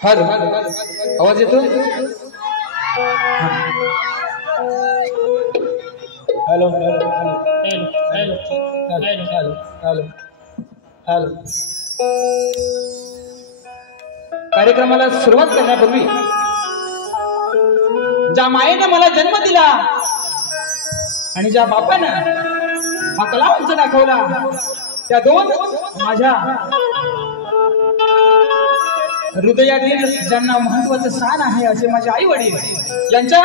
Hello आवाज येतो? Hello hello hello hello hello hello. कार्यक्रमाला सुरुवात करण्यापूर्वी ज्या मायेने मला जन्म दिला आणि ज्या बापानं हा कलावंत दाखवला त्या दोन माझ्या हृदयातील ज्यांना महत्वाचं स्थान आहे असे माझे आई वडील यांच्या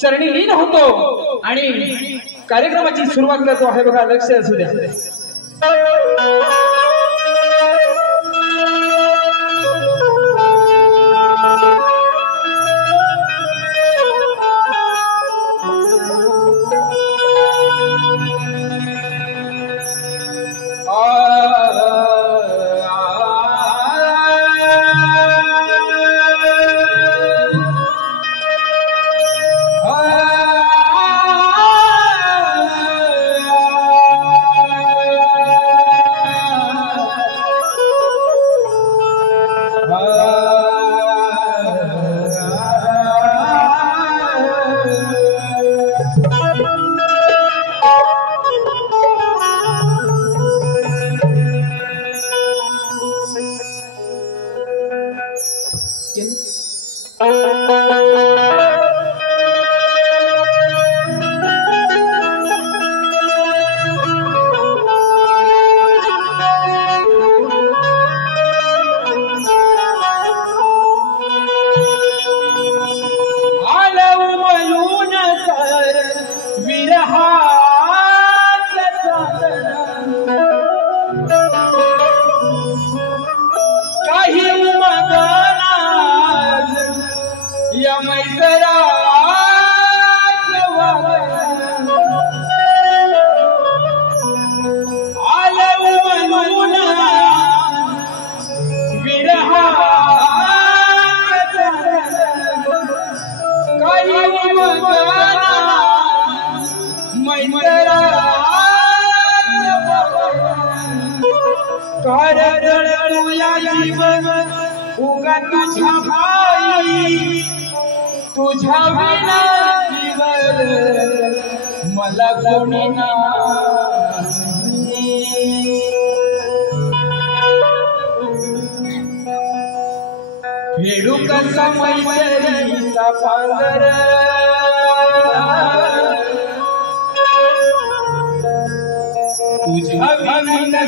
चरणी लीन होतो आणि कार्यक्रमाची सुरुवात करतो आहे. बघा, लक्ष असू द्या. गगना मैत्रा कर तुया जीव उगा तुझ्या पायी तुझ्या विना जीवन मला कोणी नाही फेडू कसा मैत्रीचा पांगर तुझ्या विना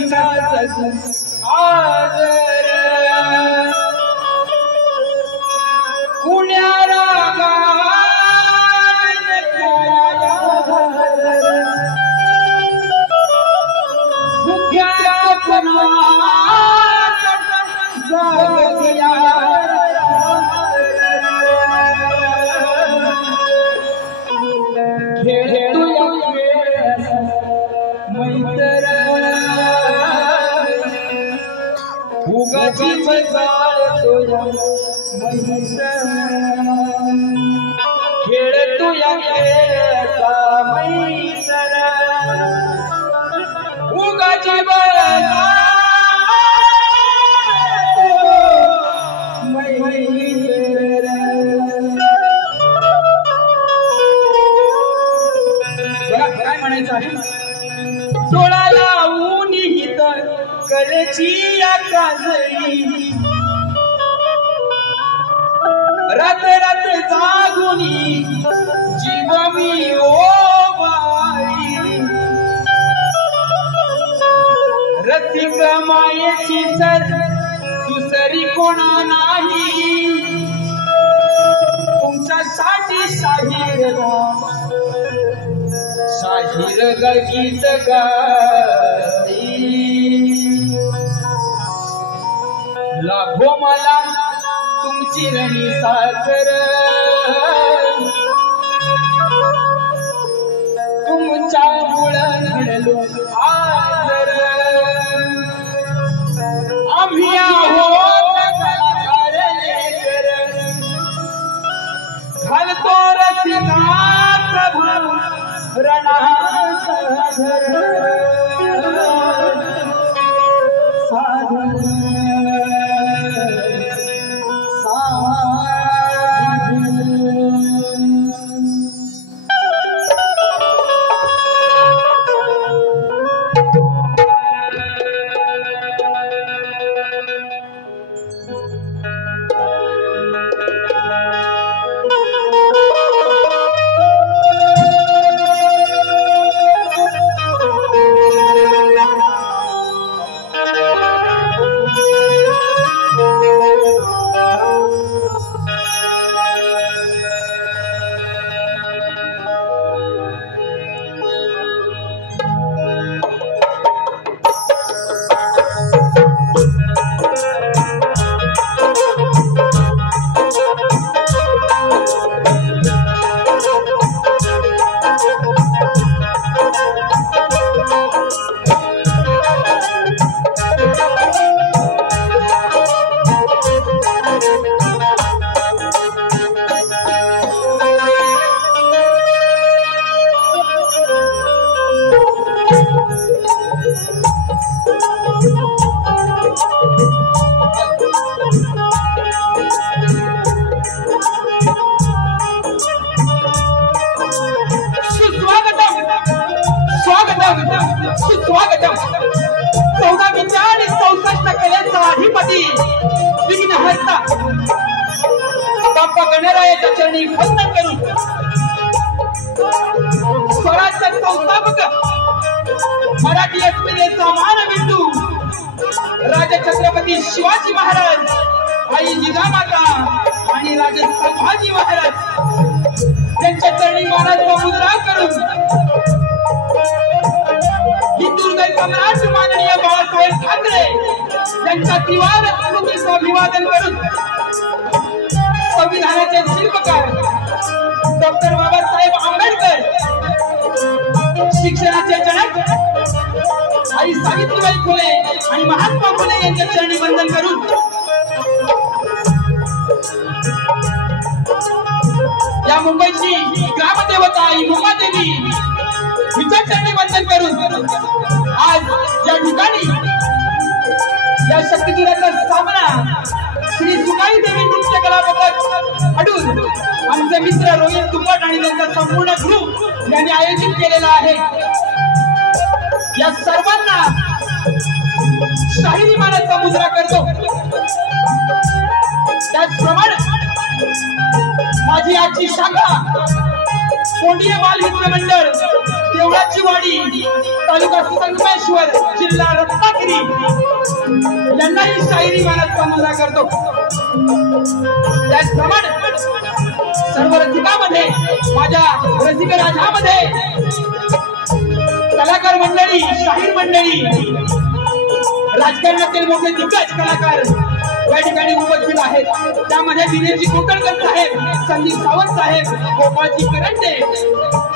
आदर कुण्या रागान भुक्या पणात जागया खेळतोय मैत्र उगाची बजाळतोय मैत्र खेळतोय खेळता मैत्र उगाची काय म्हणायचं आहे डोळा लावून हित कलेची काजळी रात रात जागुनी जीव मी ओ बाई रसिक मायेची सर दुसरी कोणा नाही तुमच्यासाठी शाहीर गीत गाई लाभो मला तुमची रणी साखर तुमच्या मुळं घडलो आदर आम्ही आहोत कलाकार लेकर घालतो रसिकात भाव रणा साधर साधर सुस्वागतम 1464 कलेचा अधिपती विघ्नहर्ता बाप्पा गणरायाच्या चरणी वंदन करून स्वराज्य संस्थापक मराठी अस्मितेचा मानबिंदू राजा छत्रपती शिवाजी महाराज आई जिजामाता आणि राजे संभाजी महाराज त्यांच्या चरणी मानाचा मुद्रा करून हिंदुहृदय सम्राट माननीय बाळासाहेब ठाकरे यांच्या त्रिवार स्मृतीचं अभिवादन करून संविधानाचे शिल्पकार डॉक्टर बाबासाहेब आंबेडकर शिक्षणाचे जनक आई सावित्रीबाई फुले आणि महात्मा फुले यांच्या चरणी वंदन करून या या मुंबईची ग्रामदेवता आई मुंबादेवी विचारचरणी वंदन करून आज या ठिकाणी या शक्तिपीठाचा सामना श्री सुकाई देवी नृत्य कला पथक अडून आमचे मित्र रोहित तुपट आणि त्यांचा संपूर्ण ग्रुप यांनी आयोजित केलेला आहे। या सर्वांना शाहिरी मानाचा मुजरा करतो। त्याचप्रमाणे माझी आजची शाखा कोंडिया बाल मित्र मंडळ देवळाची वाडी तालुका संगमेश्वर जिल्हा रत्नागिरी यांनाही शाहिरी मानाचा मुजरा करतो। त्याचप्रमाणे सर्व रसिकांमध्ये माझ्या रसिक राजामध्ये कलाकार मंडळी शाहीर मंडळी राजकारणातील मोठे दिग्गज कलाकार या ठिकाणी उपस्थित आहेत। त्यामध्ये दिनेशजी कोकणकर साहेब, संदीप सावंत साहेब, गोपाळजी करंडे,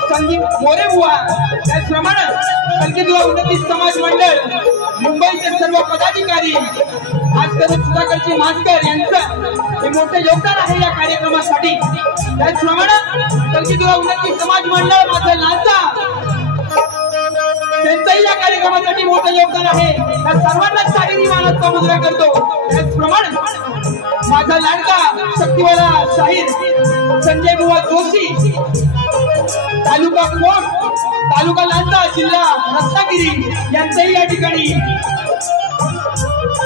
संदीप मोरे बुवा, त्याचप्रमाणे कलगीधुरा उन्नती समाज मंडळ मुंबईचे सर्व पदाधिकारी आजकाल सुधाकरजी मास्कर यांचं हे मोठे योगदान आहे या कार्यक्रमासाठी। त्याचप्रमाणे कलगीधुरा उन्नती समाज मंडळ माझा लांजा त्यांचंही या कार्यक्रमासाठी मोठं योगदान आहे। त्या सर्वांना शाहिरी मानाचा मुजरा करतो। त्याचप्रमाणे माझा लाडका शक्तिवाला शाहीर संजय बुवा जोशी तालुका कोट तालुका लांजा जिल्हा रत्नागिरी यांचंही या ठिकाणी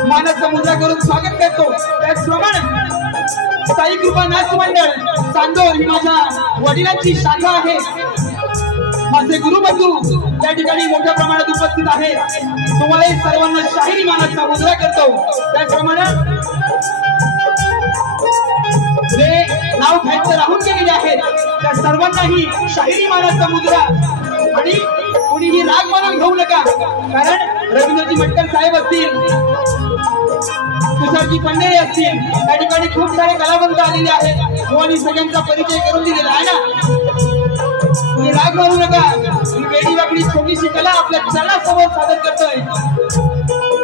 मानाचा मुजरा करून स्वागत करतो। त्याचप्रमाणे साई कृपा नाच मंडळ चांदोर ही माझ्या वडिलांची शाखा आहे। माझे गुरुबंधू या ठिकाणी मोठ्या प्रमाणात उपस्थित आहेत। तुम्हालाही सर्वांना शाहिरी मानाचा मुजरा करतो। त्याचप्रमाणे जे नाव घ्यायचं राहून गेलेले आहेत त्या सर्वांनाही शाहिरी मानाचा मुजरा आणि कोणीही राग मानून घेऊ नका, कारण रवींद्रजी मटकर साहेब असतील, तुषारजी पंढरे असतील, या ठिकाणी खूप सारे कलावंत आलेले आहेत। कोणी सगळ्यांचा परिचय करून दिलेला आहे ना, तुम्ही राग मानू नका। ही वेडी वाकडी छोटीशी कला आपल्या चरणासमोर सादर करतोय,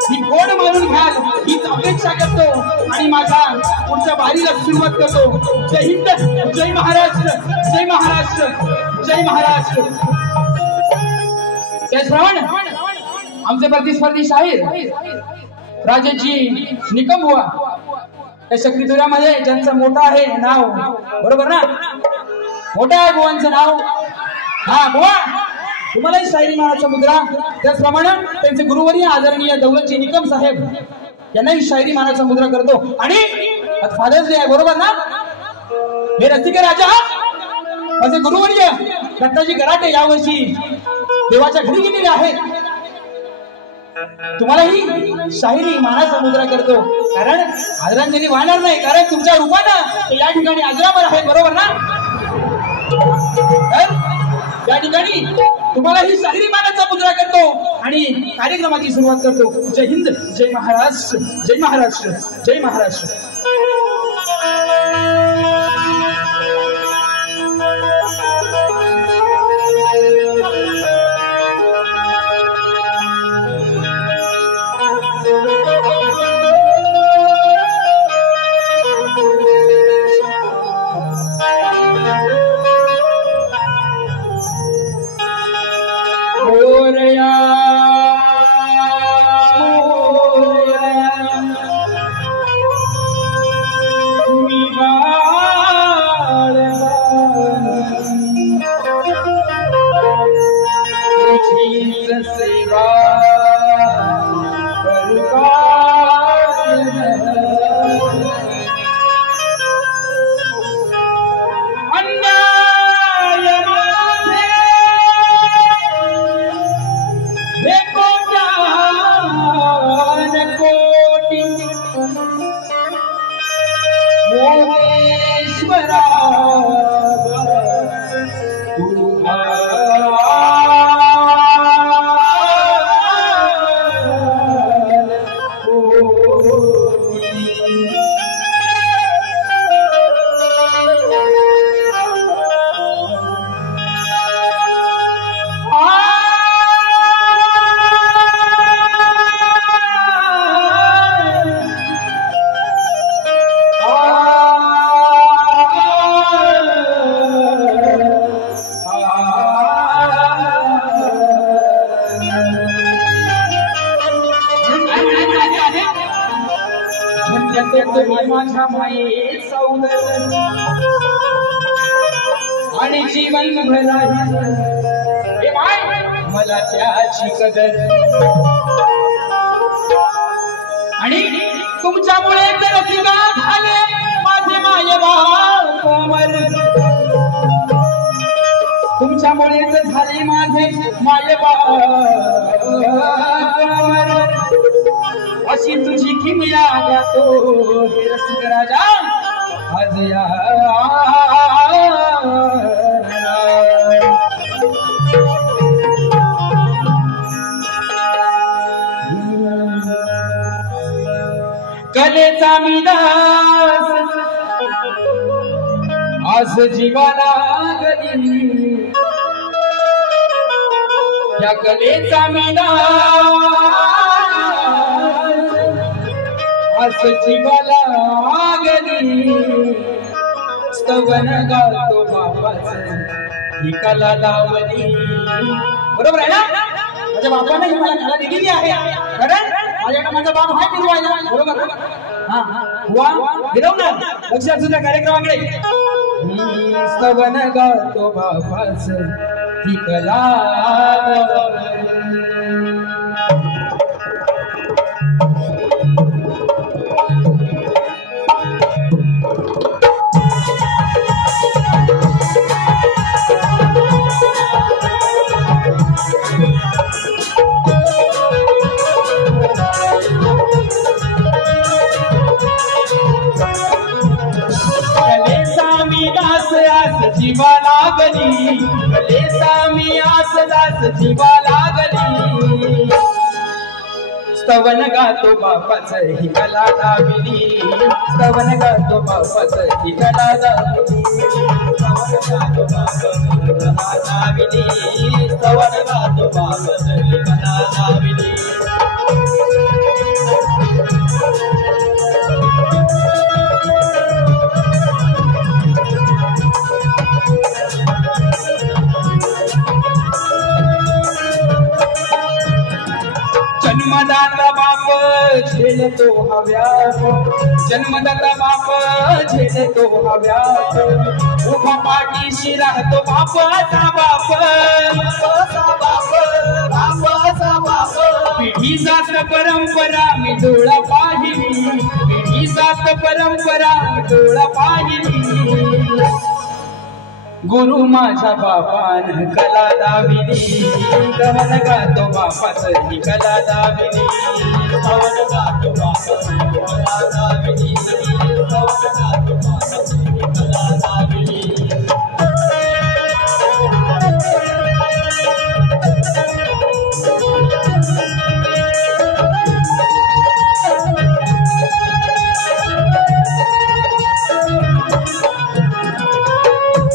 ही गोड मानून घ्याल हीच अपेक्षा करतो आणि माझा पुढच्या वारीला सुरुवात करतो। जय हिंद, जय महाराष्ट्र, जय महाराष्ट्र, जय महाराष्ट्र। त्याचप्रमाणे आमचे प्रतिस्पर्धी शाहीर राजेशजी निकम बुवा या शक्तिधुरामध्ये ज्यांचं मोठं आहे नाव, बरोबर ना, मोठं आहे बुवांचं नाव। हा बुवा, तुम्हालाही शाहिरी मानाचा मुजरा। त्याचप्रमाणे त्यांचे गुरुवर्य आदरणीय दौलतजी निकम साहेब यांनाही शाहिरी मानाचा मुजरा करतो। आणि फादर्स डे आहे, बरोबर ना, हे रसिक राजा माझे गुरुवर्य दत्ताजी गराटे यावर्षी देवाच्या घरी गेलेले आहेत। तुम्हालाही शाहिरी मानाचा मुजरा करतो, कारण आदरांजली वाहणार नाही, कारण तुमच्या रूपानं या ठिकाणी अजरामर आहेत, बरोबर ना। या ठिकाणी तुम्हालाही शाहिरी मानाचा मुजरा करतो आणि कार्यक्रमाची सुरुवात करतो। जय हिंद, जय महाराष्ट्र, जय महाराष्ट्र, जय महाराष्ट्र। माधवी माझ्या माये सौंदर्य आणि जीवन भराही हे माय मला त्याची कदर आणि तुमच्यामुळे तर तिला झाले माझे माय बाप अमर तुमच्यामुळेच झाले माझे माय बाप अमर अशी तुझी किमया गातो हे रसिक राजा आज या कलेचा मी दास आज जीवाला गली या कलेचा मी दास आज जीवाला गली स्तवन गातो बापाचं ही कला लावली बरोबर आहे ना माझ्या बापाने ही मला कला दिलेली आहे कारण माझ्याकडे माझा बाप आहे फिरवायला बरोबर हा वा फिरवणार लक्षात तुझ्या कार्यक्रमाकडे स्तवन गातो बापाचं ही कला जीवा लागली कलेचा मी आस दास जीवा लागली स्तवन गातो बापाचं ही कला दाविली स्तवन गातो बापाचं ही कला दाविली स्तवन गातो बापाचं ही कला दाविली जन्मदाता बाप झेलतो हव्यात जन्मदाता बाप झेलतो हव्यात उभा पाठीशी राहतो बापाचा बाप पिढी जात परंपरा मी डोळा पाहिली पिढी जात परंपरा मी डोळा पाहिली गुरु माझ्या बापान कला दाविली कवन गातो बापाचं ही कला दाविली कवन गातो बापाचं ही कला दाविली कवन गातो बापाचं ही कला दाविली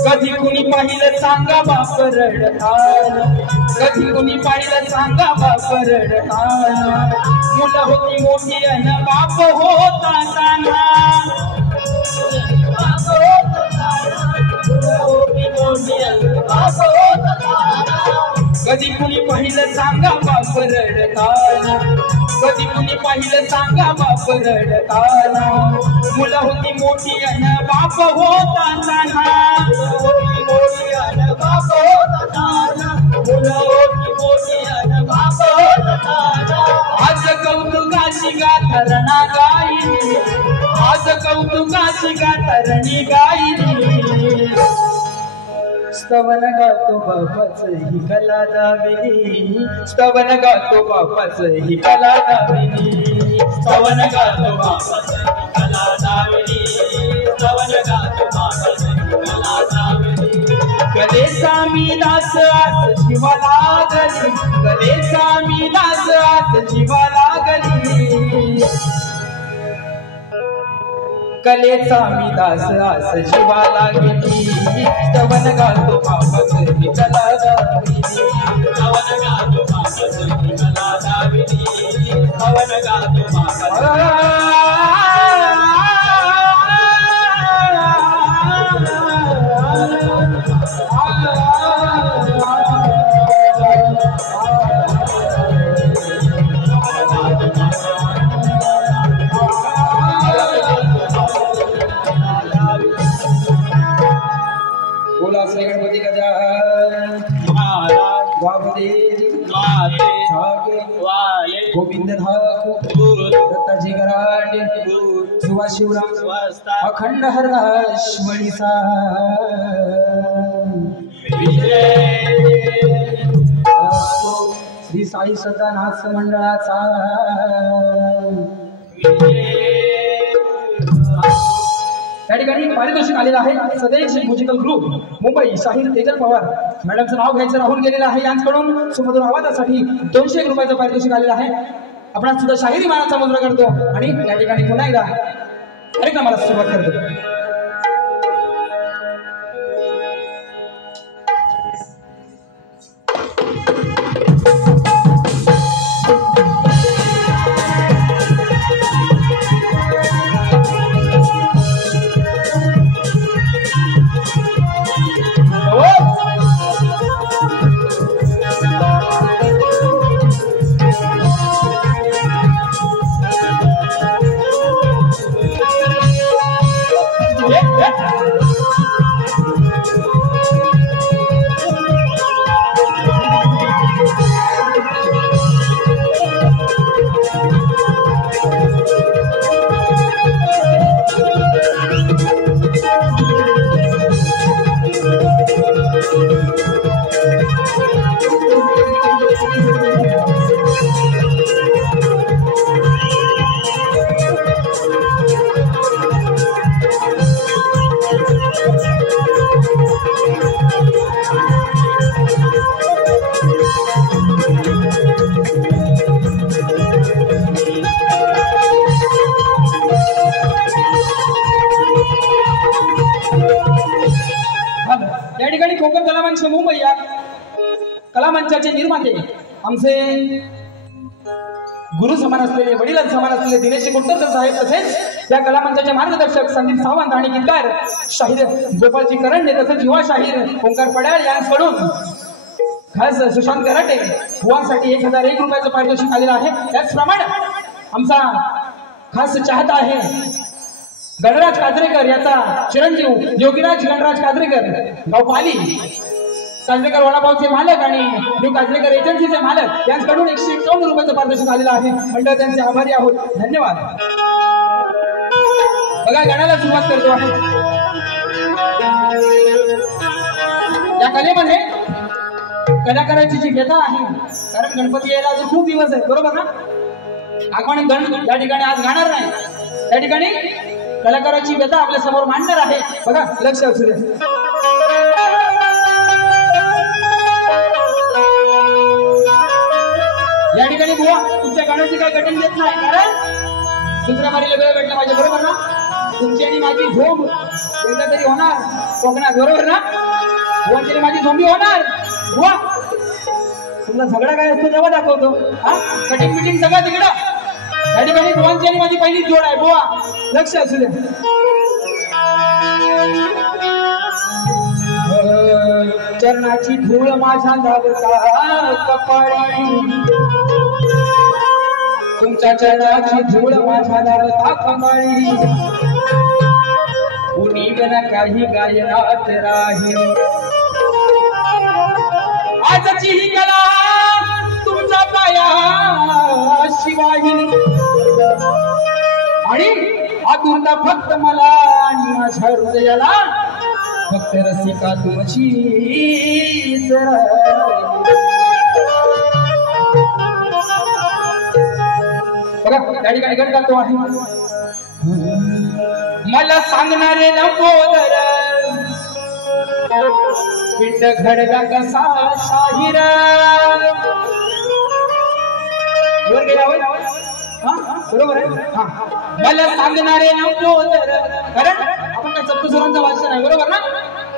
कधी कुणी पाहिलं सांगा बाप रडताना कधी कुणी पाहिलं सांगा बाप रडताना मुलं होती मोठी अन बाप होता ताना कधी कुणी पाहिलं सांगा बाप रडताना कधी कुणी पाहिलं सांगा बाप रडताना मुलं होती मोठी अन बाप होता ताना आज कौतुकाची गाथरणी गायली आज कौतुकाची गाथरणी गायली स्तवन गातो बापाचं ही कला दाविली स्तवन गातो बापाचं ही कला दाविली स्तवन गातो बापाचं ही कला दाविली स्तवन गातो बापाचं ही कला दाविली कलेचा मी दास आत जीवा लागली कलेचा मी दास आत जीवा लागली कलेचा मी दास आस जीवा लागली स्तवन गातो बापाचं ही कला दाविली स्तवन गातो बापाचं ही कला दाविली स्तवन गातो बापाचं वाले गोविंद दत्ताजी गराडे सुभाष शिवराम अखंड हरदाश्वळीचा श्री साई सदानाथ मंडळाचा त्या ठिकाणी पारितोषिक आलेलं आहे सदेश म्युझिकल ग्रुप मुंबई शाहीर तेजल पवार मॅडमचं नाव घ्यायचं राहून गेलेलं आहे यांच्याकडून सुमधुर आवाजासाठी 200 रुपयाचं पारितोषिक आलेलं आहे. आपण सुद्धा शाहिरी मानाचा मुद्रा करतो आणि या ठिकाणी पुन्हा एकदा कार्यक्रमाला सुरुवात करतो. कोकण कलामंच मुंबई या कलामंचाचे निर्माते आमचे गुरु समान असलेले वडील समान असलेले दिनेश कुलकर्णी साहेब तसेच या कलामंचाचे मार्गदर्शक संदीप सावंत आणि गीतकार शाहीर गोपालजी करंडे तसेच युवा शाहीर ओंकार पड्याळ यांच्याकडून खास सुशांत कराटे युवांसाठी 1001 रुपयाचं पारितोषिक आलेलं आहे. त्याचप्रमाणे आमचा खास चाहता आहे गणराज काजरेकर याचा चिरंजीव योगीराज गणराज काजरेकर गाव पाली काजरेकर वडापावचे मालक आणि न्यू काजरेकर एजन्सीचे मालक यांच्याकडून 151 रुपयाचं पारितोषिक आलेलं आहे. मंडळ त्यांचे आभारी आहोत. धन्यवाद. बघा गाण्याला सुरुवात करतो आहे. या कलेमध्ये कलाकाराची जी व्यथा आहे कारण गणपती यायला अजून खूप दिवस आहे बरोबर ना. आपण गण या ठिकाणी आज गाणार नाही त्या ठिकाणी कलाकाराची व्यथा आपल्या समोर मांडणार आहे. बघा लक्ष असू द्या. या ठिकाणी बुवा तुमच्या गाण्याची काही कटिंग देत नाही कारण दुसऱ्या बारीला वेळ भेटला पाहिजे बरोबर ना. तुमची आणि माझी झोंब एकदा तरी होणार कोकणात बरोबर ना. बुवांची आणि माझी झोंबी होणार. बुवा तुमचा झगडा काय असतो तेव्हा दाखवतो. हा कटिंग बिटिंग सगळं तिकडं. या ठिकाणी बुवांची आणि माझी पहिली जोड आहे. बुवा लक्ष असू द्या. चरणाची धूळ माझ्या लावता कपाळी तुमच्या चरणाची धूळ माझ्या लावता कपाळी कुणी बिना काही गायनात राहील. आजची ही कला तुमचा पाया शिवाही आणि आतुरता फक्त मला आणि माझ्या हृदयाला फक्त रसिका तुमचीच बघा त्या ठिकाणी गण करतो आहे. मला सांगणारे लंबोदर पिंड घडला कसा शाहीर वर गेला होय. बरोबर आहे. मला सांगणारे लंबोदर कारण आपण काय सप्तस्वरांचा वाचन आहे बरोबर ना.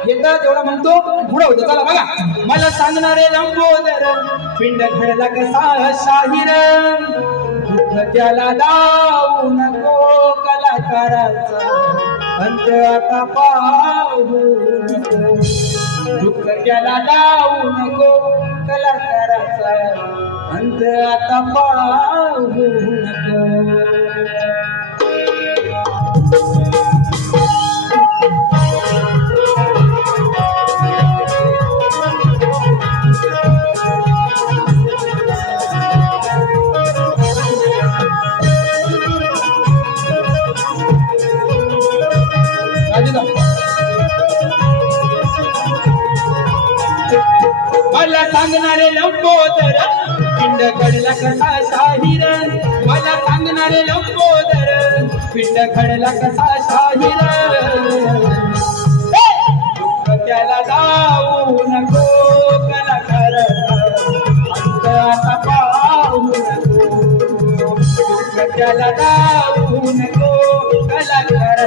येतं तेवढा म्हणतो पुढे होतं. चला बघा. मला सांगणारे लंबोदर पिंड घडला कसा शाहीर दुःख त्याला दाऊ नको कलाकाराचा अंत आता पाहू नको. दुःख त्याला दाऊ नको कलाकाराचा अंत आता पाहू नको. मला सांगणारे लंबोदर पिंड घडला कसा शाहीर मला सांगणारे लंबोदर पिंड घडला कसा शाहीर दुःख त्याला जाऊ नको कलाकार अंत आता पाहू नको दुःख त्याला जाऊ नको कलाकार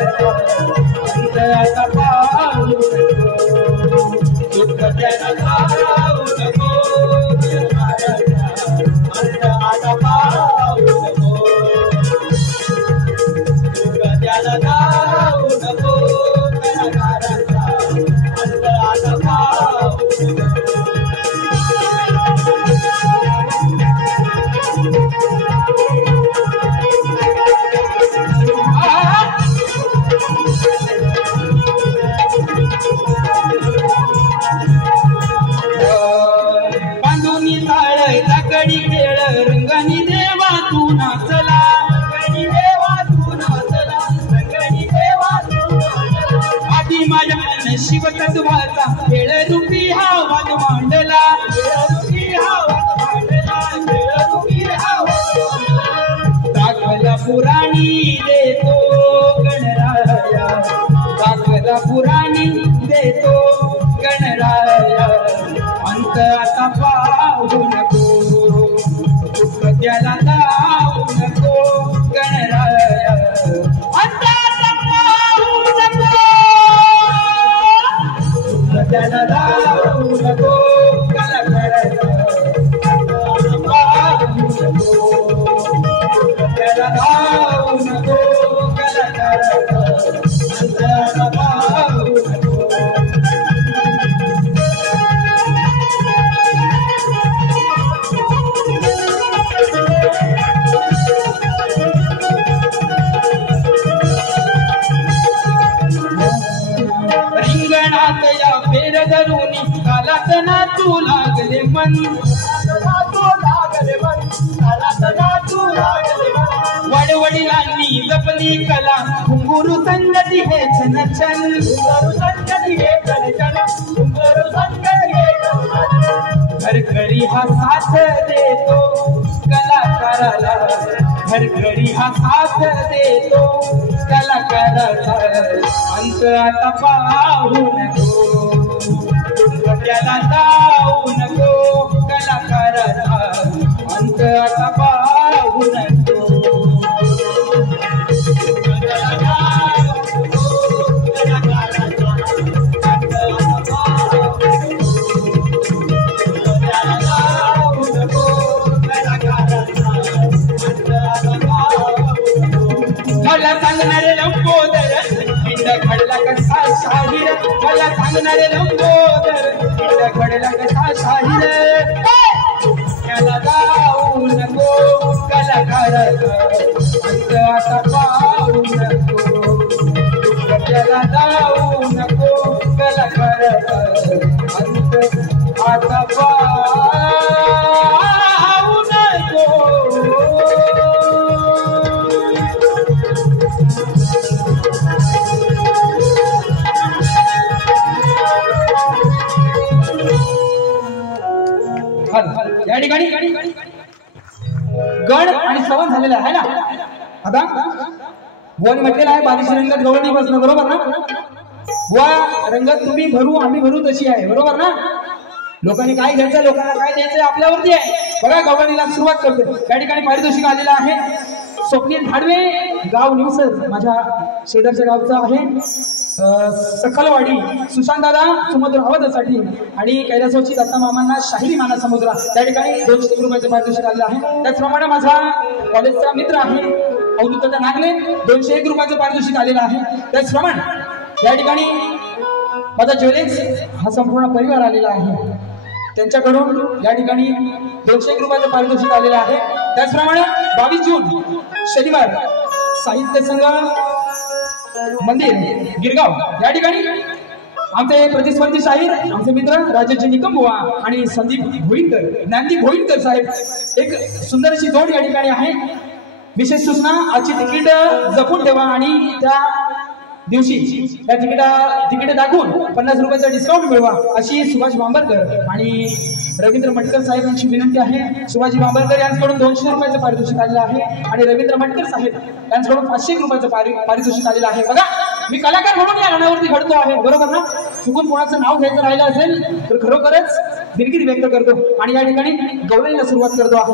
अंत आता पाहू नको दुःख त्याला जाऊ नको अंत आता पाहू नको दुःख त्याला जाऊ नको कलाकाराचा अंत आता पाहू बांधुनी ताळ दगडी खेळ रंगानी देवा तू नाचला रंगानी देवा तू नाचला रंगानी देवा तू नाचला आधी माझ्या शिव तत्वाचा खेळ रूपी हा वाद मांडला खेळ रूपी हा वाद मांडला खेळ रूपी हा वाद दाखला पुराणी देतो गणराया दाखला पुराणी देतो गणराया अंत आता पाहू नको दुःख त्याला जाऊ नको गणराया अंत आता पाहू नको दुःख त्याला जाऊ नको कलाकाराचा अंत आता पाहू नको दुःख त्याला जाऊ नको कलाकाराचा अंत आता पाहू नको रिंगणात या फेर धरुनी कालात ना तू लागले मन वडवडिलांनी जपली कला घुंगुरू संगती हे छन छन घुंगरू संगती हे छन छन घुंगरू संगती हे छन छन घर घरी हा साथ देतो कलाकाराला घर घरी हा साथ देतो कलाकाराला अंत आता पाहू नको त्याला जाऊ नको कलाकाराचा अंत आता पाहू नको त्याला जाऊ नको कलाकाराचा अंत आता पाहू त्याला जाऊ नको कलाकाराचा अंत आता पाहू मला सांगणारे लंबोदर पिंड घडला कसा शाहीर मला सांगणारे लंबोदर पिंड घडला कसा शाहीर त्याला जाऊ नको कलाकाराचा अंत आता पाहू नको त्याला जाऊ नको कलाकाराचा अंत आता पाहू नको या ठिकाणी गण आणि सवन झालेला आहे ना आता वन म्हटलेला आहे बारीशी रंगात गवळणी बसणं बरोबर ना वा रंगात तुम्ही भरू आम्ही भरू तशी आहे बरोबर ना लोकांनी काय घ्यायचं लोकांना काय द्यायचं आपल्यावरती आहे बघा गवळणीला सुरुवात करतो या ठिकाणी पारितोषिक आलेलं आहे स्वप्नील धाडवे गाव निवसर माझ्या शेजारच्या गावचं आहे सखलवाडी सुशांत दादा सुमधुर आवाजासाठी आणि कैलासवाची दत्ता मामांना शाहिरी माना समुद्र त्या ठिकाणी 200 रुपयाचं पारितोषिक आलेलं आहे त्याचप्रमाणे माझा कॉलेजचा मित्र आहे अवधूत नागले 201 रुपयाचं पारितोषिक आलेलं आहे त्याचप्रमाणे या ठिकाणी माझा ज्वेलेक्स हा संपूर्ण परिवार आलेला आहे त्यांच्याकडून या ठिकाणी 201 रुपयाचं पारितोषिक आलेलं आहे त्याचप्रमाणे 22 जून शनिवार साहित्य संघ मंदिर गिरगाव या ठिकाणी आमचे प्रतिस्पर्धी शाहीर आमचे मित्र राजेश निकमबुवा आणि संदीप भोईनकर ज्ञानदीप भोईनकर साहेब एक सुंदर अशी जोड या ठिकाणी आहे विशेष सूचना आजची तिकीट जपून ठेवा आणि त्या दिवशी त्या तिकीट दाखवून 50 रुपयाचा डिस्काउंट मिळवा अशी सुभाष बांबरकर आणि रवींद्र मटकर साहेब यांची विनंती आहे। सुभाष बांबरकर यांच्याकडून 200 रुपयाचं पारितोषिक आलेलं आहे आणि रवींद्र मटकर साहेब यांच्याकडून 500 रुपयाचं पारितोषिक आलेलं आहे। बघा, मी कलाकार म्हणून या गाण्यावरती घडतो आहे, बरोबर ना? चुकून कोणाचं नाव घ्यायचं राहिलं असेल तर खरोखरच दिलगिरी व्यक्त करतो आणि या ठिकाणी गवळणीला सुरुवात करतो आहे।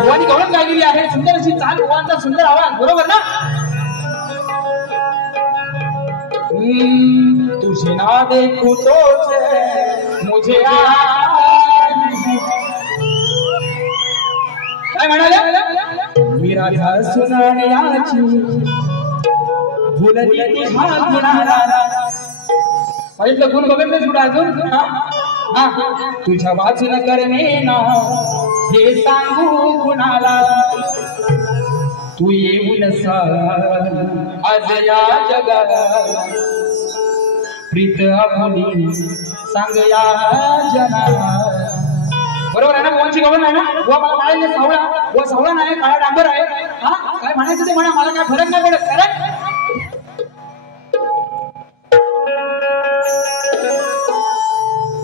भुवानी गवळण गायलेली आहे, सुंदर अशी चाल, भुवांचा सुंदर आवाज, बरोबर ना? तुझे ना देखूं तो मुझे काय म्हणाले? मी राधा सुनाण्याची भुलली तुझ्या गुणाला। पाहिलं गुण बघितलं कुठं अजून? तुझ्या वाचून करणे ना हे सांगू कुणाला, तू येऊन सांग आज या जगात प्रीत आपली सांग या जना। बरोबर आहे ना? कोणची गवळण आहे ना? व मला म्हणायचं सावळा, व सावळा नाही, काळा डांबर आहे। काय म्हणायचं ते म्हणा, मला काय फरक नाही पडत। कारण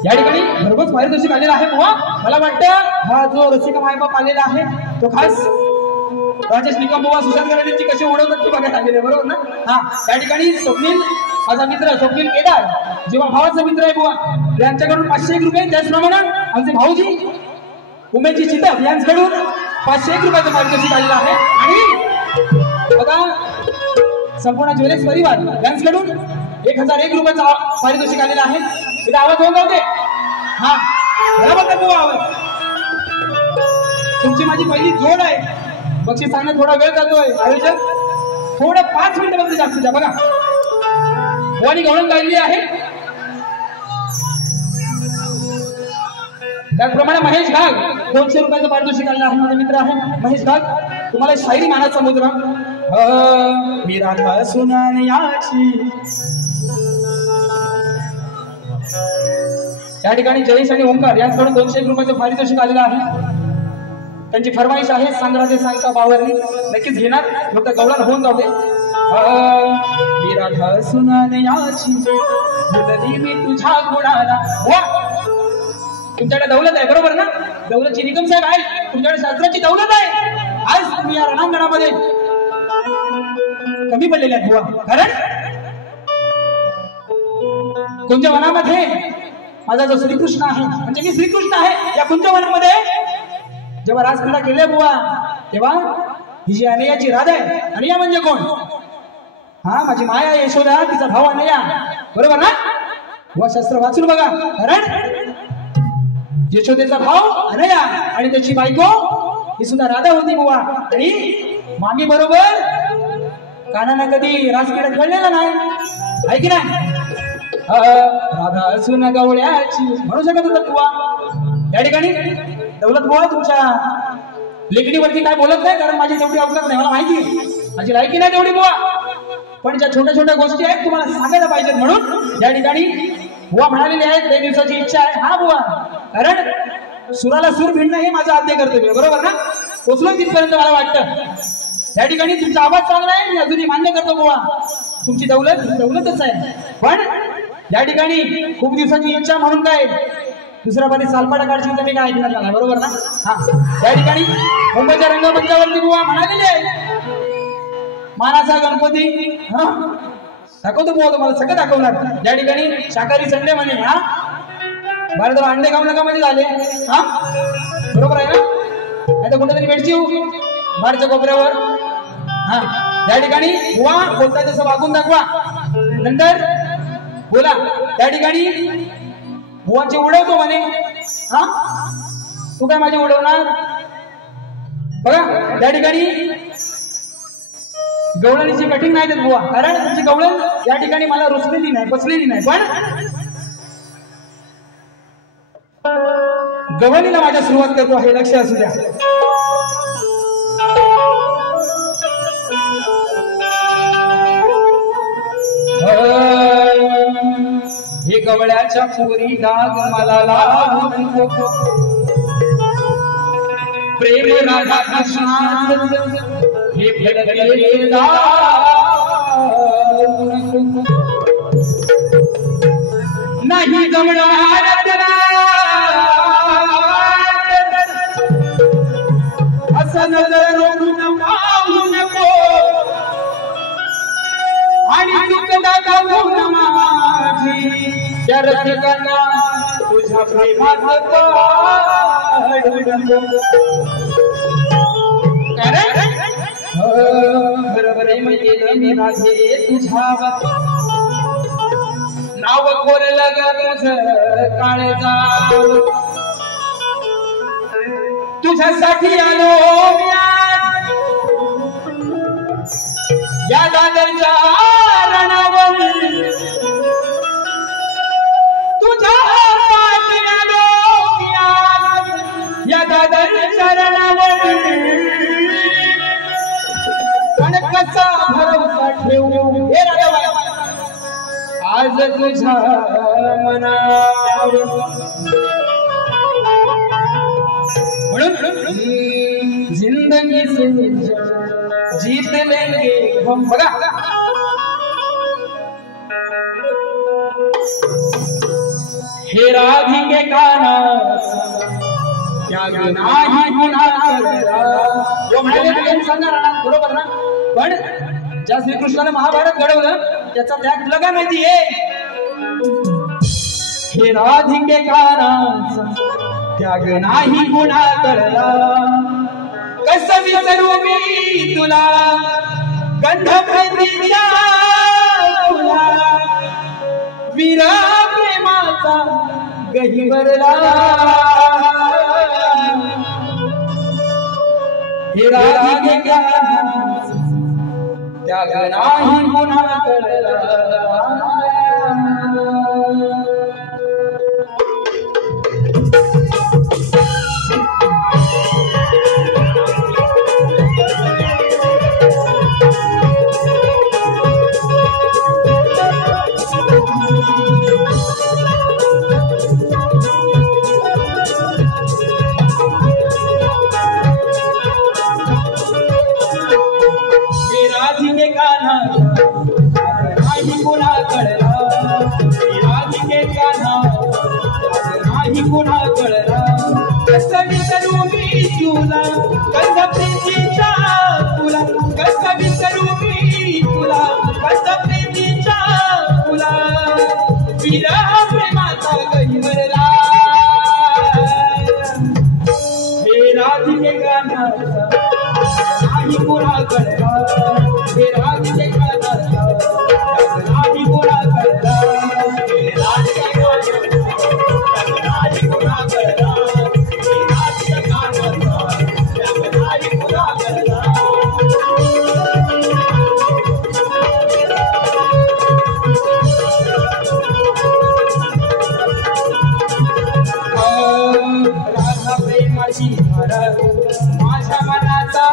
या ठिकाणी भरघोस पारितोषिक आलेला आहे। बुवा मला वाटतं हा जो रसिका मायबाप आलेला आहे तो खास राजेश निकम बुवा सुशांत कराडींची कशी उडवतात ते बघायला आलेले, बरोबर ना? या ठिकाणी स्वप्नील माझा मित्र स्वप्नील केदार जेव्हा भावाचा मित्र आहे बुवा, यांच्याकडून 501 रुपये, त्याचप्रमाणे आमचे भाऊजी उमेशजी चितप यांच्याकडून 501 रुपयाचं पारितोषिक आलेलं आहे आणि बघा संपूर्ण ज्वेलर्स परिवार यांच्याकडून 1001 रुपयाचं पारितोषिक आलेलं आहे। इथे आवाज होऊन जाऊ दे। बरोबर ना बुवा? आवाज तुमची माझी पहिली जोड आहे। बक्षीस सांगण्यात थोडा वेळ जातोय, आयोजक थोडं 5 मिनिटं मध्ये जास्त द्या। बघा भुवानी गवळण गायली आहे। त्याचप्रमाणे महेश घाग 200 रुपयाचं पारितोषिक आलेलं आहे, माझा मित्र आहे महेश घाग। तुम्हाला शायरी मानाचा मुद्रा, मी राधा सुनाण्याची। या ठिकाणी जयेश आणि ओंकार यांच्याकडून 201 रुपयाचं पारितोषिक आलेलं आहे। त्यांची फरमाईश आहे सांगराजे सांगता बावरणी, नक्कीच घेणार, फक्त गवळण होऊन जाऊ दे। मी राधा सुनाण्याची भुलली मी तुझ्या गुणाला। तुमच्याकडे दौलत आहे, बरोबर ना? दौलतची निकम साहेब आहे, तुमच्याकडे शास्त्राची दौलत आहे। आज तुम्ही या रणांगणामध्ये कमी पडलेले आहेत बुवा, कारण कुंजवनामध्ये माझा जो श्रीकृष्ण आहे, म्हणजे मी श्रीकृष्ण आहे, या कुंजवनामध्ये जेव्हा रासक्रीडा केल्या बुवा तेव्हा ही जी अनयाची राधा आहे, अनया म्हणजे कोण? माझी माया यशोदा, तिचा भाव अनया, बरोबर ना? बुवा शास्त्र वाचून बघा, कारण यशोदेचा भाव अनया आणि त्याची बायको ही सुद्धा राधा होती बुवा। आणि मामी बरोबर कानानं कधी रासक्रीडा खेळलेला नाही, आहे की नाही? राधा सुन गवळ्याची म्हणू शकत होता बुवा। या ठिकाणी दौलत बुवा तुमच्या लेखणीवरती काय बोलत नाही, कारण माझी तेवढी अवकाश नाही, मला माहिती आहे माझी लायकी नाही तेवढी बुवा, पण ज्या छोट्या छोट्या गोष्टी आहेत तुम्हाला सांगायला पाहिजेत, म्हणून या ठिकाणी बुवा म्हणालेले आहेत 2 दिवसाची इच्छा आहे। बुवा, कारण सुराला सूर भिडणं हे माझं आद्य कर्तव्य, बरोबर ना? पोचलो तिथपर्यंत मला वाटतं। या ठिकाणी तुमचा आवाज चांगला आहे, मी अजूनही मान्य करतो बुवा, तुमची दौलतच आहे, पण या ठिकाणी खूप दिवसाची इच्छा म्हणून काय दुसऱ्या बारी सालपाटा काढची तर मी काय ऐकणार नाही, बरोबर ना? या ठिकाणी मुंबईच्या रंगमंचावरती बुवा म्हणालेले आहे मानाचा गणपती दाखवतो बुवा, तुम्हाला सगळं दाखवणार। या ठिकाणी शाकाहारी संडे म्हणे, भारत अंडे खाऊ नका म्हणजे झाले, बरोबर आहे ना? नाही तर कुठेतरी भेटची बाहेरच्या कोपऱ्यावर। या ठिकाणी बुवा बोलता तसं वागून दाखवा, नंतर बोला। त्या ठिकाणी बुवाची उडवतो म्हणे, तू काय माझी उडवणार? बघा त्या ठिकाणी गवळणीची कटिंग नाही देत बुवा, कारण तुमची गवळण या ठिकाणी मला रुचलेली नाही, बसलेली नाही, पण गवळणीला माझ्या सुरुवात करतो हे लक्ष असू द्या। हे गवळ्याच्या पुरी डाग मला लागून प्रेम राधा कृष्ण हे फलके नाही जमणार असं नजर रोखून पाहू नको आणि तुझा गाऊन माझी त्या रसिकांना तुझ्या प्रेमात पाडू नको प्रेम केलं मी राधे तुझ्यावर नाव कोरलं ग तुझं काळजा तुझ्यासाठी आलो मी या दादरच्या रणावर तुझ्यासाठी आलो मी या दादरच्या रणावर आणि कसा भरवसा ठेवू हे आज तुझ्या मनावर म्हणून जिंदगी से जीत लेंगे हम बघा हे राधिके काना त्याग नाही गुन्हा म्हणाले सांगा बरोबर ना पण ज्या श्रीकृष्णाने महाभारत घडवलं त्याचा त्याग तुला काय माहितीये हे राधिके काना त्याग नाही गुन्हा करला कसं विसरू मी तुला गंध प्रेमीच्या तुला वीरा प्रेमाचा गहिवरला हे राधिके काना त्याग नाही गुन्हा करला गुन्हा कळला कसं विसरू मी तुला गंध प्रेमीच्या तुला कसं विसरू मी तुला गंध प्रेमीच्या तुला विरह प्रेमाचा गहिवरला हे राधिके कानाचा नाही गुन्हा कळला हे राधिके कानाचा नाही गुन्हा कळला हे राधिके माझ्या मनाचा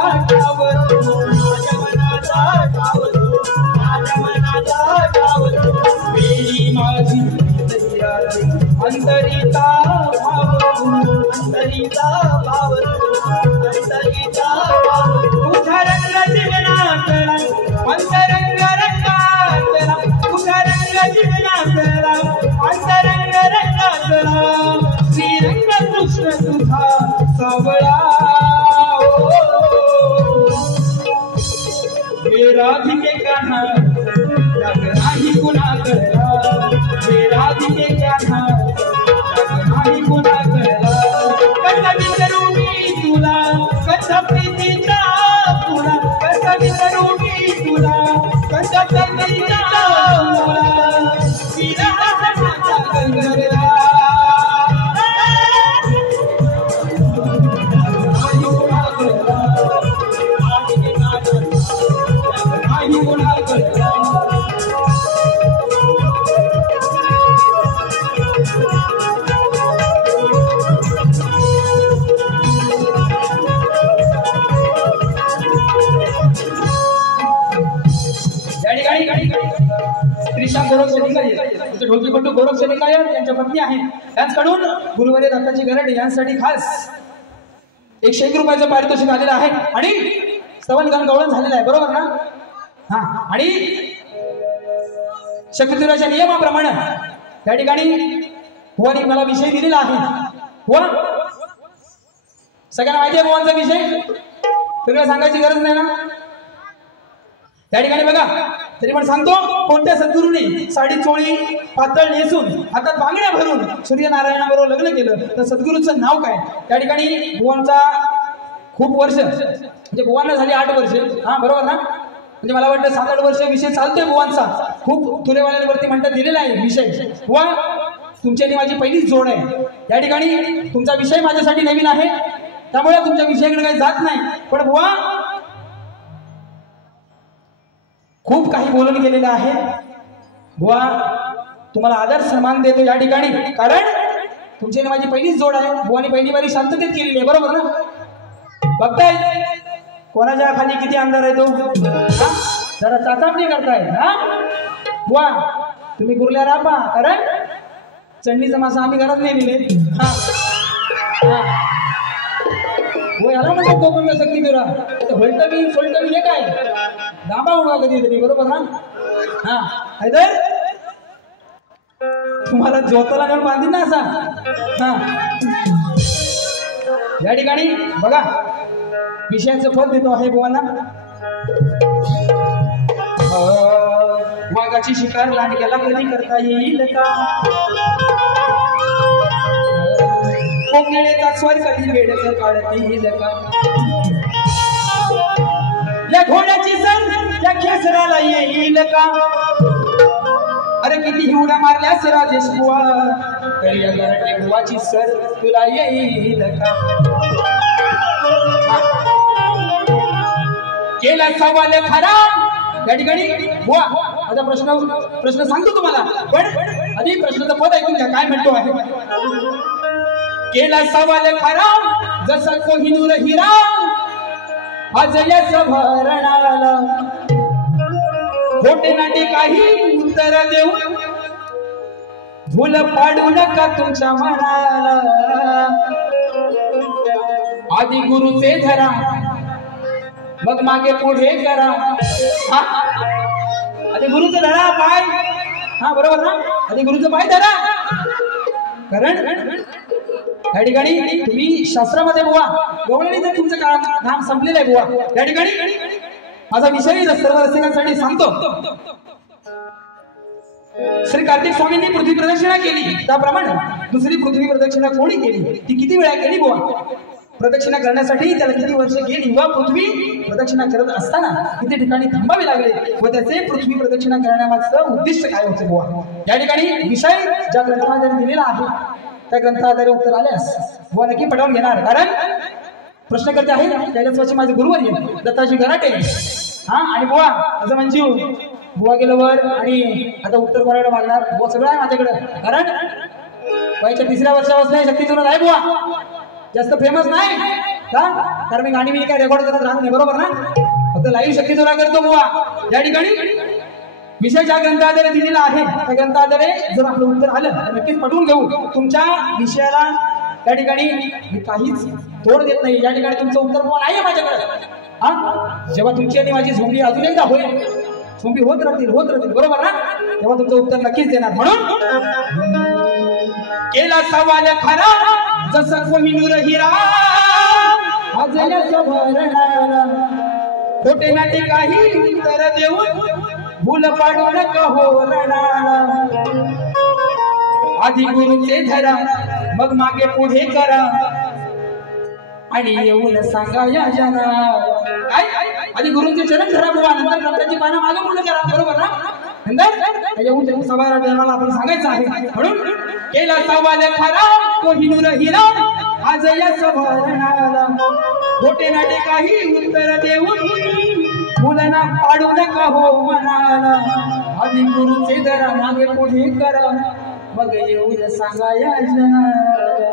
वेळी माझी अंतरिता भाव तुझा रंग जीवनातला अंतरंग रंगातला तुझा रंग जीवनातला अंतरंग रंगातला श्रीरंग कृष्ण तुझा सावळा हे राधिके काना त्याग नाही गुन्हा करला हे राधिके काना त्याग नाही गुन्हा करला कसं विसरू मी तुला कसं प्रीतीचा तुला कसं विसरू मी तुला कसं प्रीतीचा तुला विरहाचा गंधर्वा ढोलकीपट्टू गौरव सेनिकाय यांच्या पत्नी आहे त्यांच्याकडून गुरुवारी दत्ताची गरड यांसाठी खास 101 रुपयाचं पारितोषिक आलेलं आहे आणि स्तवन गान गवळण झालेलं आहे बरोबर ना हा आणि शक्तिधुराच्या नियमाप्रमाणे त्या ठिकाणी बुवानी मला विषय दिलेला आहे। बुवा सगळ्यांना माहिती आहे बुवांचा विषय, सगळं सांगायची गरज नाही ना। त्या ठिकाणी बघा तरी पण सांगतो, कोणत्या सद्गुरूने साडी चोळी पातळ नेसून हातात बांगड्या भरून सूर्यनारायणाबरोबर लग्न केलं तर सद्गुरूचं नाव काय? त्या ठिकाणी बुवांचा खूप वर्ष म्हणजे बुवांना झाली 8 वर्ष, हा बरोबर ना, म्हणजे मला वाटतं 7-8 वर्ष विषय चालतोय बुवांचा, खूप तुलेवाल्यांवरती म्हणतात दिलेला आहे विषय। बुवा तुमची आणि माझी पहिलीच जोड आहे, या ठिकाणी तुमचा विषय माझ्यासाठी नवीन आहे, त्यामुळे तुमच्या विषयाकडे काही जात नाही। पण बुवा खूप काही बोलून गेलेलं आहे, बुवा तुम्हाला आदर सन्मान देतो या ठिकाणी, कारण तुमची आणि माझी पहिलीच जोड आहे। बुवानी पहिली बारी शांततेत केलेली आहे, बरोबर ना? बघताय कोणाच्या खाली किती अंधार आहे तो, जरा चाचापणी करताय ना बुवा, तुम्ही गुरल्या राहा, कारण चंडीचा मासा आम्ही घरात नाही दिले। याला म्हणतात गोकुंड शक्तिधुरा, भलटवी सोलटवी हे काय दाबा उडवा कधीतरी, बरोबर ना? हा हैदर तुम्हाला जोताला घेऊन बांधीन ना असा। हा या ठिकाणी बघा विषयाचं फल देतो आहे बुवांना। वाघाची शिकार लांडग्याला कधी करता येईल का? कोकिळेचा स्वर कधी वेडच काढतील का? या घोड्याची सर या खेसराला येईल का? अरे किती उड्या मारल्यास राजेश बुवा, तरी अगर बुवाची सर तुला येईल का? केला सवाल खरा या ठिकाणी बुवा, आता प्रश्न सांगतो तुम्हाला, पण आधी प्रश्नाचं पद ऐकून घ्या काय म्हणतो आहे। केला सवाल खरा जसा कोहिनूर हिरा, आज यश भरणाला खोटे नाटे काही उत्तर देऊ, भूल पाडू नका तुमच्या मनाला, आधी गुरुचे धरा मग मागे पुढे करा। आधी गुरुचं धरा पाय, हा बरोबर ना, आधी गुरुचं पाय धरा, कारण या ठिकाणी तुम्ही शास्त्रामध्ये बुवा गवळणी तर तुमचं काम संपलेलं आहे बुवा। या ठिकाणी माझा विषय सर्व रसिकांसाठी सांगतो। श्री कार्तिक स्वामींनी पृथ्वी प्रदक्षिणा केली, त्याप्रमाणे दुसरी पृथ्वी प्रदक्षिणा कोणी केली, ती किती वेळा केली बुवा? प्रदक्षिणा करण्यासाठी त्याला किती वर्ष गेली व पृथ्वी प्रदक्षिणा करत असताना किती ठिकाणी थांबावे लागले व त्याचे पृथ्वी प्रदक्षिणा करण्यामागचं उद्दिष्ट काय होते बुवा? या ठिकाणी विषय ज्या ग्रंथाद्वारे दिलेला आहे त्या ग्रंथाद्वारे उत्तर आल्यास बुवा नक्की पटवून घेणार, कारण प्रश्नकर्ते आहे कैलासवासी माझे गुरुवर्य दत्ताजी गराटे, हा आणि बुवा असं मंजू बुवा गेलं वर आणि आता उत्तर करायला मागणार बुवा, सगळं आहे माझ्याकडे, कारण वयाच्या 3ऱ्या वर्षापासून शक्तिधुरा आहे बुवा, जास्त फेमस नाही का, कारण मी गाणी मी काय रेकॉर्ड करत राहत नाही, बरोबर ना, फक्त लाईव्ह शक्तिधुरा करतो बुवा। या ठिकाणी विषय ज्या ग्रंथाद्वारे दिलेला आहे त्या ग्रंथाद्वारे जर आपलं उत्तर आलं तर नक्कीच पटवून घेऊ। तुमच्या विषयाला त्या ठिकाणी मी काहीच तोड देत नाही, या ठिकाणी तुमचं उत्तर बुवा नाही आहे माझ्याकडे। हा जेव्हा तुमची आणि माझी झोंबी अजून एकदा होईल, झोंबी होत राहतील बरोबर ना, तेव्हा तुमचं उत्तर नक्कीच देणार। म्हणून केला सवाल खरा जसा कोहिनूर हिरा, आज यश भरणारा खोटे नाटे काही उत्तर देऊन, भूल पाडू नका हो रणाला, आधी गुरुचे धरा मग मागे पुढे करा, आणि येऊन सांगा या जना। आधी गुरुचे चरण धरा बुवा, नंतर ग्रंथाची पानं मागे पुढे करा, बरोबर ना, नंतर येऊन सभा जनाला आपण सांगायचं आहे। म्हणून केला सवाल खरा कोहिनूर हिरा, आज यश भरणाला खोटे नाटे काही उत्तर देऊन, मुलांना पाडू नका हो मनाला, आधी गुरुचे धरा मागे पुढे करा, मग येऊन सांगा या जनाला।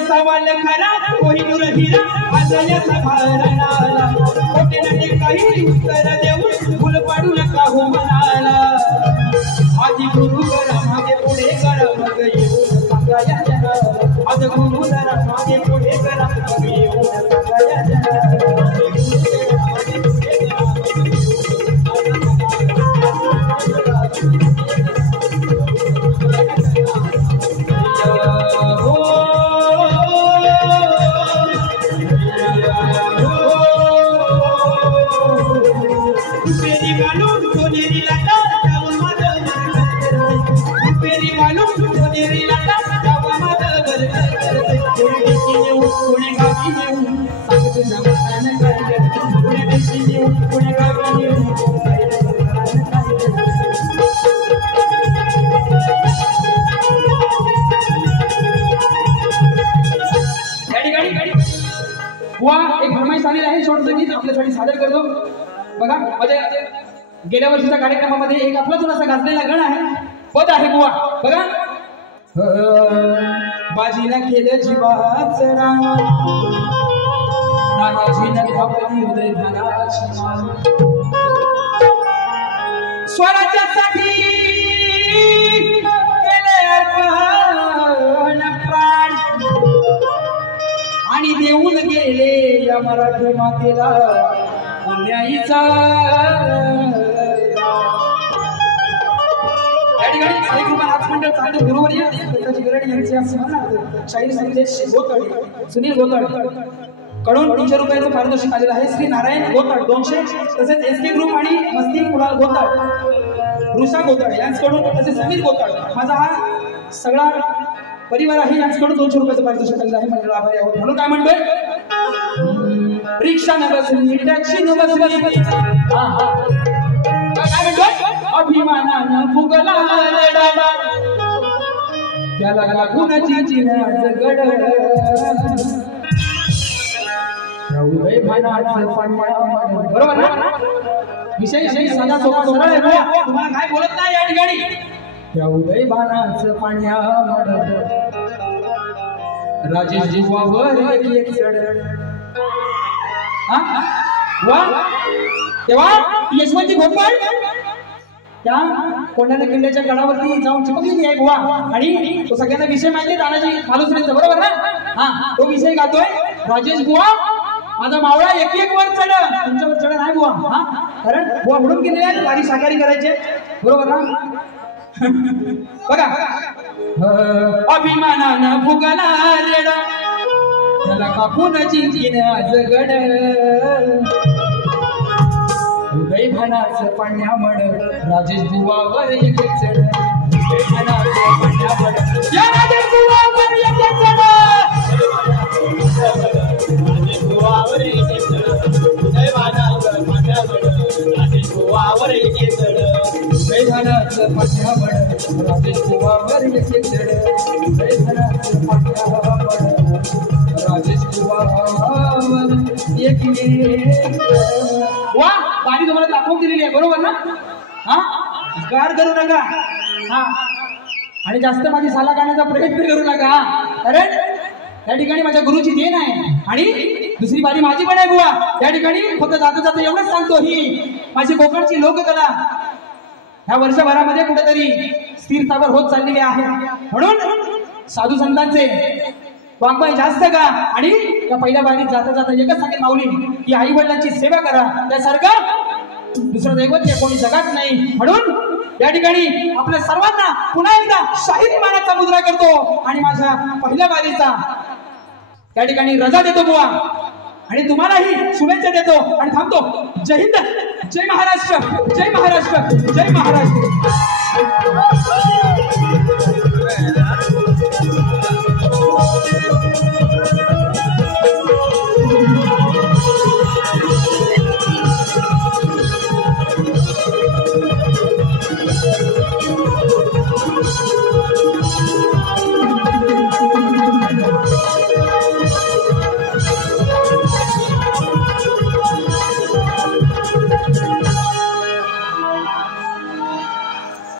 सवाल खरा कोहिनूर हिरा, हृदयाचा भरणाला खोटे नटे काही उत्तर देऊ फुल पाडू नका हो मनाला आधी गुरु करा मागे पुढे करा मग येऊन सांगा या जनाला आधी गुरु करा मागे पुढे करा मग येऊन सांगा या जनाला एक फरमाईश आलेली आहे छोटं संगीत आपल्यासाठी सादर करतो बघा म्हणजे गेल्या वर्षीच्या कार्यक्रमामध्ये एक आपलाच असा गाजलेला गण आहे पद आहे बुवा बघा बाजीनं केलं जीवाचं राम नानाजीनं थापली हृदयाची स्वराज्यासाठी केले अर्पण प्राण आणि देऊन गेले या मराठी मातेला पुण्याईचा या ठिकाणी साईकृपा नाच मंडळ चालू गुरुवर्य त्याची गरड यांचे शाहीर संदेश गोतळ सुनील गोतळ कडून 300 रुपयाचं पारितोषिक आलेलं आहे श्री नारायण गोतळ 200 तसेच एसके ग्रुप आणि मस्ती कुणाल गोतळ रुषा गोतळ यांच्याकडून तसेच समीर गोतळ माझा हा सगळा परिवार आहे यांच्याकडून 200 रुपयाचं पारितोषिक आलेलं आहे मंडळ आभारी आहोत म्हणून काय म्हणतोय रिक्षा न बसली टॅक्सी न बसली काय म्हणतोय अभिमानानं फुगला त्याला लागूनची चिन्हाचं गड उदय भानाचं पांढरा बरोबर ना विषय साधा सोपा सरळ आहे तुम्हाला काय बोलत नाही या ठिकाणी त्या उदय भानाचं पाण्या राजेश जीवावर एक चढ वा तेव्हा यशवंती भोपाळ त्या कोंढाणा किल्ल्याच्या गडावरती जाऊन चिपकलेली आहे बुवा आणि तो सगळ्यांना विषय माहिती आहे तानाजी मालुसरेंचा बरोबर ना हा तो विषय गातोय राजेश बुवा माझा मावळा एक वर चढ तुमच्यावर चढ नाही बुवा हा कारण बुवा म्हणून गेलेले आहेत गाडी साकारी करायचे बरोबर ना बघा अभिमानानं फुगला रेड त्याला कापून जिंकीन आज गड उदय भानाचं पाण्या मड राजेश बुवावर एक चढ उदय भानाचं पाण्या मड या राजेश बुवावर एक चढ राजेश बुवावर एक चढ उदय भानाचं पाण्या मड राजेश बुवावर एक चढ उदय भानाचं पाण्या मड राजेश बुवावर एक चढ उदय भानाचं पाण्या मड राजेश बुवावर एक वा पाणी तुम्हाला दाखवून दिलेली आहे बरोबर ना हा गाड करू नका हा आणि जास्त माझी साला काढण्याचा प्रयत्न करू नका कारण त्या ठिकाणी माझ्या गुरुची देण आहे आणि दुसरी बारी माझी पण आहे बुवा त्या ठिकाणी फक्त जाता जाता एवढंच सांगतो ही माझी कोकणची लोककला ह्या वर्षभरामध्ये कुठेतरी स्थिर स्थावर होत चाललेली आहे म्हणून साधू संतांचे वाङ्मय जास्त का आणि त्या पहिल्या बारीत जाता जाता एकच सांगेल माऊली की आई वडिलांची सेवा करा त्यासारखं दुसरं दैवत या कोणी जगात नाही म्हणून या ठिकाणी आपल्या सर्वांना पुन्हा एकदा शाहीर मानाचा मुद्रा करतो आणि माझ्या पहिल्या बारीचा त्या ठिकाणी रजा देतो बुवा आणि तुम्हालाही शुभेच्छा देतो आणि थांबतो जय हिंद जय महाराष्ट्र जय महाराष्ट्र जय महाराष्ट्र